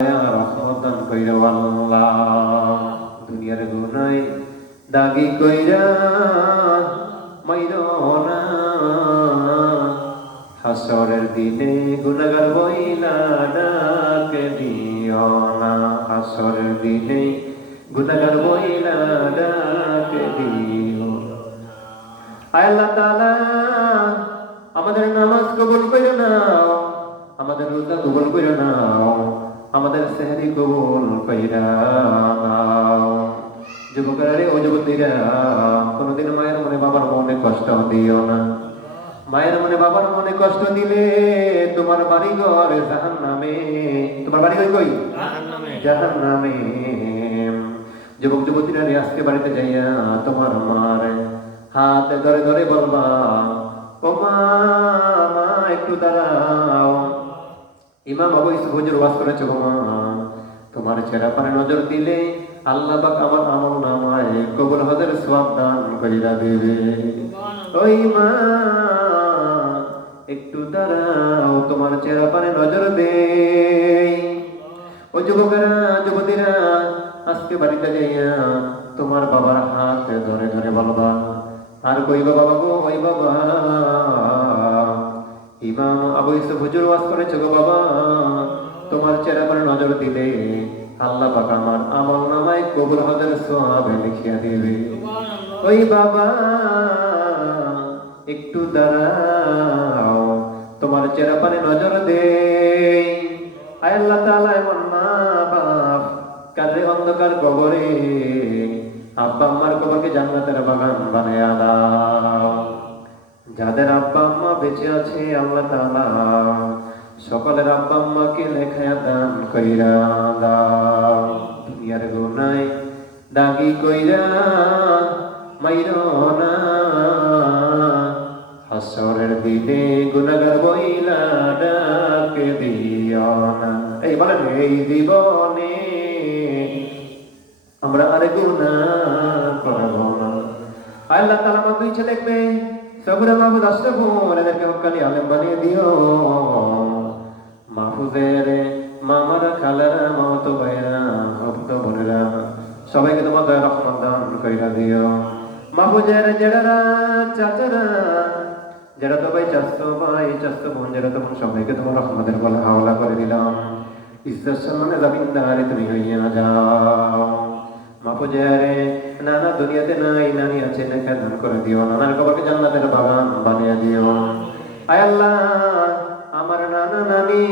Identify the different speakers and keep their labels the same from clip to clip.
Speaker 1: রহমতান কইরা আল্লাহ দুনিয়ার গুনাই দাগি কইরা মাইরো হাসরের দিনে গুনাগার বইলা ডাকে হাসরের দিনে গুনাগার বইলা আল্লাহ তাআলা আমাদের নামাজ কবুল করে নাও, আমাদের রোজা কবুল করে নাও। আমাদের সেহরি কবুল কইরা নাও। যুবকেরা রে ও যুবতীরা কোনোদিন মায়ের মনে বাবার মনে কষ্ট দিও না। মায়ের মনে বাবার মনে কষ্ট দিলে তোমার বাড়ি ঘর জাহান নামে তোমার বাড়ি ঘর কই? জাহান নামে যুবক যুবতীরা রে আজকে বাড়িতে যাইয়া তোমার মার হাতে ধরে ধরে বলবা ও মা, একটু দাঁড়াও। ইমাম আবু ইসুফ হুজুর ওয়াজ করেছে গো মা তোমার চেহারা পানে নজর দিলে আল্লাহ পাক আমার আমল নামায় কবুল হজের সওয়াব দান কইরা দেবে। ওই মা একটু দাঁড়াও তোমার চেহারা পানে নজর দে। ও যুবকেরা যুবতীরা আজকে বাড়িতে যাইয়া তোমার বাবার হাত ধরে ধরে বলবা আর কইবা বাবা গো ওই বাবা ইমাম আবু ইউসুফ হুজুর ওয়াজ করেছে গো বাবা। তোমার চেহারা করে নজর দিলে আল্লাহ পাক আমার আমল নামায় কবুল হজের সওয়াব লিখিয়া দিবে। ওই বাবা একটু দাঁড়াও। তোমার চেহারা পানে নজর দে আল্লাহ তাআলা এমন মা বাপ। কাজে অন্ধকার কবরে আব্বা আম্মার কবরকে জান্নাতের বাগান বানায়া দাও। যাদের আব্বা আম্মা বেঁচে আছে, আল্লাহ তালা সকলের আব্বা আম্মাকে লেখায়া দান কইরা দাও। দুনিয়ার গুনায় দাগি কইরা মাইরো না। হাসরের দিনে গুনাগার বইলা ডাকে না। এই বলেন, এই জীবনে আমরা আরে গুনা করব না। আল্লাহ তাআলা আমার দুই ছেলে দেখবে। সবরে মাহমুদ আশরাফুল এদেরকে হক্কানি আলেম বানিয়ে দিও। মাহফুজের মামারা খালারা মামাতো ভাইরা ভক্ত বোনেরা, সবাইকে তোমার দয়া রহমত দান কইরা দিও। মাহফুজের জেড়ারা চাচারা, যারা তো ভাই চাস্ত ভাই চাস্ত বোন, যারা তখন সবাইকে তোমার রহমতের বলে হাওলা করে দিলাম। ইজ্জত সম্মানে জামিনদারে তুমি হইয়া যাও। মাহফুজারে নানা দুনিয়াতে নাই, নানি আছে, নাকি দান করে দিও নানার কবরকে জান্নাতের বাগান বানিয়ে দিও। আয় আল্লাহ, আমার নানা নানি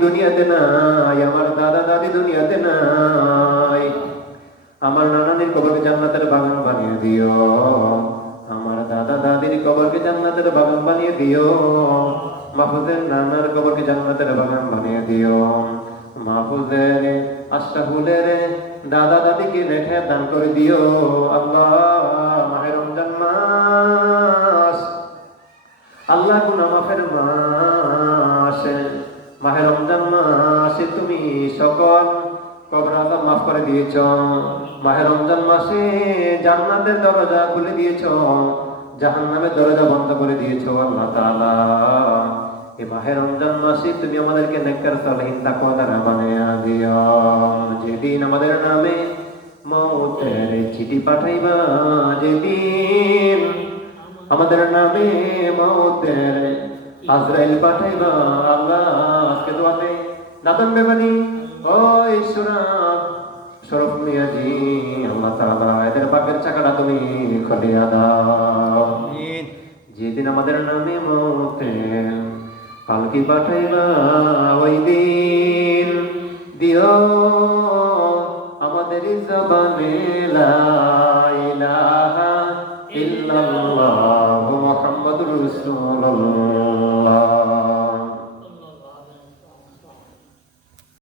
Speaker 1: দুনিয়াতে নাই, আমার দাদা দাদি দুনিয়াতে নাই। আমার নানানির কবরকে জান্নাতের বাগান বানিয়ে দিও। আমার দাদা দাদির কবরকে জান্নাতের বাগান বানিয়ে দিও। মাহফুজের নানার কবরকে জান্নাতের বাগান বানিয়ে দিও। মাহফুজের আশরাফুলের দাদা দাদিকে রেখে দান করে দিও। আল্লাহ মাহের রমজান মাস। আল্লাহ গুনা মাফের মাস মাহের রমজান মাসে তুমি সকল কবর আজাব মাফ করে দিয়েছ। মাহের রমজান মাসে জান্নাতের দরজা খুলে দিয়েছ। জাহান্নামের দরজা বন্ধ করে দিয়েছ আল্লাহ তাআলা। এই মাহের রমজান মাসে তুমি আমাদেরকে নেককার সালহীন তাকওয়া দ্বারা বানায়া দিও। যেদিন আমাদের নামে মৌতের চিঠি পাঠাইবা যেদিন আমাদের নামে মৌতের আজরাইল পাঠাইবা আল্লাহ আজকে দোয়াতে নাতন বেবানি ও ঈশ্বরাম শরফ মিয়াজি আল্লাহ তাআলা এদের পাকের চাকাটা তুমি খলিয়া দাও। যেদিন আমাদের নামে মৌতের পালকি পাঠাইবা ওই দিন। দিও আমাদের জবানে ইল্লাল্লাহ মুহাম্মাদুর রাসূলুল্লাহ।